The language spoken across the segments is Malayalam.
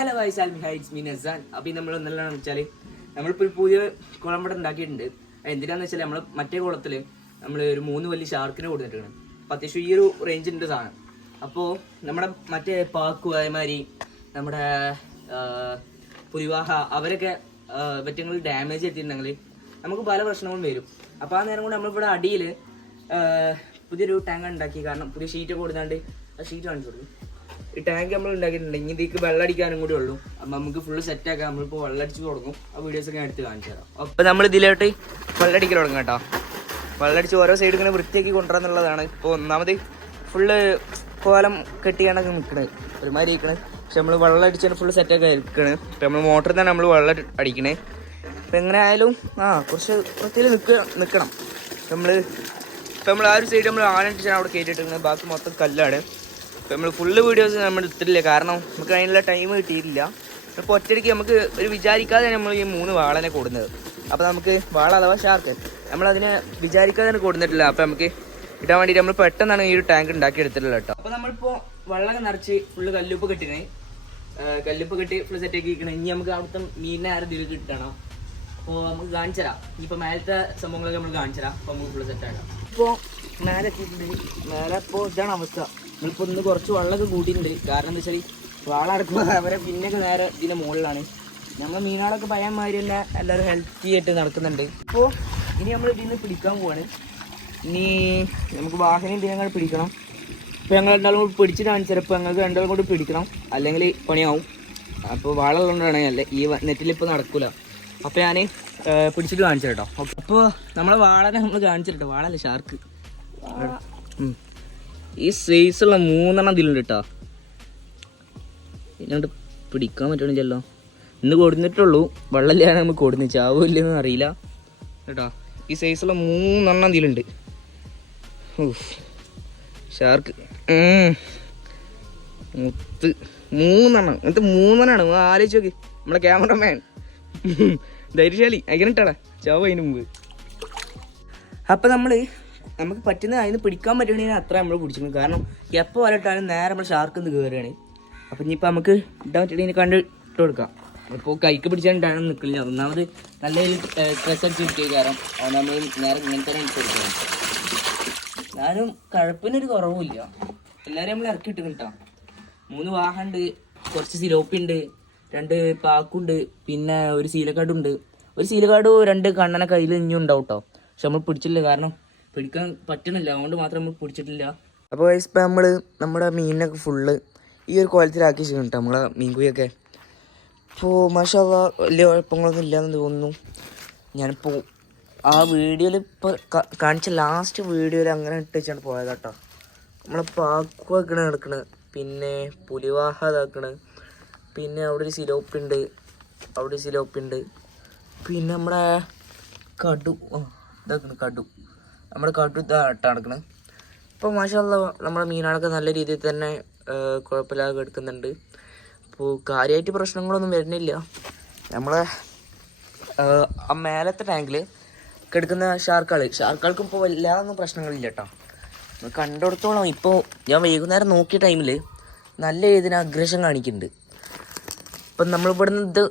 Hello guys, it's me Nasan. അപ്പോൾ നമ്മൾ എന്താണെന്ന് വെച്ചാൽ നമ്മളിപ്പോൾ ഒരു പുതിയ കുളം ഇവിടെ ഉണ്ടാക്കിയിട്ടുണ്ട്. എന്തിനാന്ന് വെച്ചാൽ നമ്മൾ മറ്റേ കുളത്തിൽ നമ്മൾ ഒരു 3 വലിയ ഷാർക്കിനെ കൊടുത്തിട്ടാണ്. അപ്പോൾ അത്യാവശ്യം ഈ ഒരു റേഞ്ചിൻ്റെ സാധനം. അപ്പോൾ നമ്മുടെ മറ്റേ പാക്കു അതേമാതിരി നമ്മുടെ പുലിവാഹ അവരൊക്കെ പറ്റങ്ങൾ ഡാമേജ് എത്തിയിട്ടുണ്ടെങ്കിൽ നമുക്ക് പല പ്രശ്നങ്ങളും വരും. അപ്പോൾ ആ നേരം കൊണ്ട് നമ്മളിവിടെ അടിയിൽ പുതിയൊരു ടാങ്ക് ഉണ്ടാക്കി. കാരണം പുതിയ ഷീറ്റൊക്കെ കൊടുത്താണ്ട് ആ ഷീറ്റ് കാണിച്ചു കൊടുക്കും. ഈ ടാങ്ക് നമ്മൾ ഉണ്ടാക്കിയിട്ടുണ്ട്. ഇനി ഇതിലേക്ക് വെള്ളം അടിക്കാനും കൂടി ഉള്ളൂ. അപ്പം നമുക്ക് ഫുള്ള് സെറ്റാക്കാം. നമ്മളിപ്പോൾ വെള്ളം അടിച്ച് തുടങ്ങും. ആ വീഡിയോസൊക്കെ ഞാൻ എടുത്ത് കാണിച്ചു തരാം. അപ്പോൾ നമ്മൾ ഇതിലോട്ട് വെള്ളം അടിക്കൽ തുടങ്ങും കേട്ടോ. വെള്ളം അടിച്ച് ഓരോ സൈഡ് ഇങ്ങനെ വൃത്തിയാക്കി കൊണ്ടുവരാന്നുള്ളതാണ്. ഇപ്പോൾ ഒന്നാമത് ഫുള്ള് കോലം കെട്ടിയാണ്ടൊക്കെ നിൽക്കണത് ഒരുമാതിരി ഇരിക്കണത്. പക്ഷെ നമ്മൾ വെള്ളം അടിച്ചാൽ ഫുള്ള് സെറ്റൊക്കെ ഇരിക്കണത്. ഇപ്പം നമ്മൾ മോട്ടറിൽ തന്നെ നമ്മൾ വെള്ളം അടിക്കണേ. അപ്പം എങ്ങനെ ആയാലും കുറച്ച് വൃത്തിയിൽ നിൽക്കണം. നമ്മൾ ആ ഒരു സൈഡ് നമ്മൾ ആനടിച്ചാണ് അവിടെ കയറ്റിയിട്ടിരിക്കുന്നത്. ബാക്കി മൊത്തം കല്ലാണ്. അപ്പോൾ നമ്മൾ ഫുള്ള് വീഡിയോസ് നമ്മൾ എടുത്തിട്ടില്ല. കാരണം നമുക്ക് അതിനുള്ള ടൈം കിട്ടിയിട്ടില്ല. അപ്പോൾ ഒറ്റയ്ക്ക് നമുക്ക് ഒരു വിചാരിക്കാതെ നമ്മൾ ഈ 3 വാളനെ കൊടുക്കുന്നത്. അപ്പോൾ നമുക്ക് വാള അഥവാ ഷാർക്ക് നമ്മളതിനെ വിചാരിക്കാതെ കൊടുത്തിട്ടില്ല. അപ്പോൾ നമുക്ക് ഇടാൻ വേണ്ടിയിട്ട് നമ്മൾ പെട്ടെന്നാണ് ഈ ഒരു ടാങ്ക് ഉണ്ടാക്കി എടുത്തിട്ടുള്ളത് കേട്ടോ. അപ്പോൾ നമ്മളിപ്പോൾ വെള്ളം നിറച്ച് ഫുള്ള് കല്ലുപ്പ് കെട്ടിക്കണേ. കല്ലുപ്പ് കെട്ടി ഫുള്ള് സെറ്റാക്കി ഇരിക്കണം. ഇനി നമുക്ക് അവിടുത്തെ മീനിനെ ആരും ഇതിൽ കിട്ടണം. അപ്പോൾ നമുക്ക് കാണിച്ചു തരാം. ഇപ്പോൾ മേലത്തെ സംഭവങ്ങളൊക്കെ നമ്മൾ കാണിച്ചു തരാം. അപ്പോൾ നമുക്ക് ഫുള്ള് സെറ്റാക്കാം. ഇപ്പോൾ മേലെ എത്തിയിട്ടുണ്ട്. മേലെ ഇപ്പോൾ ഇതാണ് അവസ്ഥ. നമ്മളിപ്പോൾ ഒന്ന് കുറച്ച് വെള്ളമൊക്കെ കൂട്ടിയിട്ടുണ്ട്. കാരണം എന്താ വെച്ചാൽ വാളടക്കുമ്പോൾ അവരെ പിന്നൊക്കെ നേരെ ഇതിൻ്റെ മുകളിലാണ്. നമ്മൾ മീനുകളൊക്കെ പയ്യന്മാർ തന്നെ എല്ലാവരും ഹെൽത്തി ആയിട്ട് നടക്കുന്നുണ്ട്. അപ്പോൾ ഇനി നമ്മൾ ഇതിൽ നിന്ന് പിടിക്കാൻ പോവാണ്. ഇനി നമുക്ക് വാഹനം ഇതിനെ പിടിക്കണം. ഇപ്പോൾ ഞങ്ങൾ രണ്ടാളും പിടിച്ചിട്ട് കാണിച്ചു തരാം. ഇപ്പോൾ ഞങ്ങൾക്ക് രണ്ടാളും കൊണ്ട് പിടിക്കണം, അല്ലെങ്കിൽ പണിയാവും. അപ്പോൾ വാള ഉള്ളതുകൊണ്ടാണ് അല്ലേ ഈ നെറ്റിലിപ്പോൾ നടക്കില്ല. അപ്പോൾ ഞാൻ പിടിച്ചിട്ട് കാണിച്ചു കേട്ടോ. അപ്പോൾ നമ്മളെ വാളനെ നമ്മൾ കാണിച്ചിട്ടോ. വാളല്ല, ഷാർക്ക്. ഈ സൈസുള്ള 3 ഇതിലുണ്ട് കേട്ടോ. ഇതിനോട് പിടിക്കാൻ പറ്റണില്ലല്ലോ. ഇന്ന് കൊടുത്തിട്ടുള്ളൂ. വെള്ളമില്ലാണ് നമ്മൾ കൊടുന്ന് ചാവില്ലെന്ന് അറിയില്ല കേട്ടോ. ഈ സൈസുള്ള 3 ഇതിലുണ്ട്. ഷാർക്ക് മുത്ത് 3 അങ്ങനത്തെ 3 ആലോചിച്ച് നോക്കി. നമ്മളെ ക്യാമറമാൻ ധൈര്യശാലി അയക്കണിട്ടാടാ ചാവ് അതിന് മുമ്പ്. അപ്പം നമുക്ക് പറ്റുന്ന അതിന് പിടിക്കാൻ പറ്റണമെങ്കിൽ അത്ര നമ്മൾ പിടിച്ചിട്ടുണ്ട്. കാരണം എപ്പോൾ വരട്ടാലും നേരെ നമ്മൾ ഷാർക്ക് കയറുകയാണ്. അപ്പം ഇനിയിപ്പോൾ നമുക്ക് ഇടാൻ പറ്റണമെങ്കിൽ കണ്ടിട്ട് കൊടുക്കാം. ഇപ്പോൾ കൈക്ക് പിടിച്ചാൽ നിൽക്കില്ല. ഒന്നാമത് നല്ല ഡ്രസ് അടിച്ച് കിട്ടിയ കാരണം അത് നമ്മൾ നേരെ ഇങ്ങനെ തന്നെ ഇട്ട് കൊടുക്കണം. ഞാനും കഴപ്പിനൊരു കുറവുമില്ല. എല്ലാവരും നമ്മൾ ഇറക്കി ഇട്ട് കിട്ടാം. 3 വാഹമുണ്ട്, കുറച്ച് സിലോപ്പിയുണ്ട്, 2 പാക്കുണ്ട്, പിന്നെ ഒരു സീലക്കാടുണ്ട്. ഒരു സീലക്കാട് 2 കണ്ണനെ കയ്യിൽ ഇനിയും ഉണ്ടാവും കേട്ടോ. പക്ഷെ നമ്മൾ പിടിച്ചില്ല. കാരണം പിടിക്കാൻ പറ്റണില്ല. അതുകൊണ്ട് മാത്രം നമ്മൾ പിടിച്ചിട്ടില്ല. അപ്പോൾ ഇപ്പം നമ്മുടെ മീനിനൊക്കെ ഫുള്ള് ഈ ഒരു കോലത്തിലാക്കി വെച്ചിട്ടുണ്ട് നമ്മളെ മീൻകുയൊക്കെ. ഇപ്പോൾ മാഷാഅല്ലാ വലിയ കുഴപ്പങ്ങളൊന്നും ഇല്ലയെന്ന് തോന്നുന്നു. ഞാനിപ്പോൾ ആ വീഡിയോയിൽ ഇപ്പോൾ കാണിച്ച ലാസ്റ്റ് വീഡിയോയിൽ അങ്ങനെ ഇട്ട് വെച്ചാണ് പോയത് കേട്ടോ. നമ്മളെ പാക്കു ആക്കണ കിടക്കണത്, പിന്നെ പുലിവാഹ ഇതാക്കണത്, പിന്നെ അവിടെ ഒരു സിലോപ്പുണ്ട്, പിന്നെ നമ്മുടെ കടു ഇതാക്കണ നമ്മുടെ കടു ഇട്ടാണ് നടക്കണത്. ഇപ്പോൾ മാഷാഅല്ലാ നമ്മുടെ മീനുകളൊക്കെ നല്ല രീതിയിൽ തന്നെ കുഴപ്പമില്ലാതെ എടുക്കുന്നുണ്ട്. അപ്പോൾ കാര്യമായിട്ട് പ്രശ്നങ്ങളൊന്നും വരുന്നില്ല. നമ്മളെ ആ മേലത്തെ ടാങ്കിൽ കിടക്കുന്ന ഷാർക്കുകൾക്കും ഇപ്പോൾ വല്ലാതൊന്നും പ്രശ്നങ്ങളില്ല കേട്ടോ. നമ്മൾ കണ്ടിടത്തോളം ഇപ്പോൾ ഞാൻ വൈകുന്നേരം നോക്കിയ ടൈമിൽ നല്ല രീതിയിൽ അഗ്രഷൻ കാണിക്കുന്നുണ്ട്. ഇപ്പം നമ്മളിവിടുന്ന്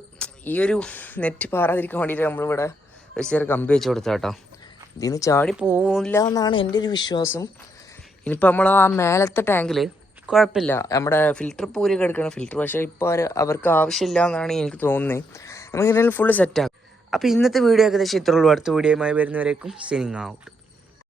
ഈ ഒരു നെറ്റ് പാറാതിരിക്കാൻ വേണ്ടിയിട്ട് നമ്മളിവിടെ ഒരു ചെറിയ കമ്പി വെച്ച് കൊടുത്താൽ കേട്ടോ. ഇതിൽ നിന്ന് ചാടി പോകില്ല എന്നാണ് എൻ്റെ ഒരു വിശ്വാസം. ഇനിയിപ്പോൾ നമ്മൾ ആ മേലത്തെ ടാങ്കിൽ കുഴപ്പമില്ല. നമ്മുടെ ഫിൽറ്റർ പൂരി കിടക്കണം ഫിൽറ്റർ, പക്ഷേ ഇപ്പോൾ അവർക്ക് ആവശ്യമില്ല എന്നാണ് എനിക്ക് തോന്നുന്നത്. നമുക്കിതിൽ ഫുള്ള് സെറ്റാകും. അപ്പോൾ ഇന്നത്തെ വീഡിയോ ഏകദേശം ഇത്രയുള്ളൂ. അടുത്ത വീഡിയോയുമായി വരുന്നവരേക്കും സൈനിങ് ഔട്ട്.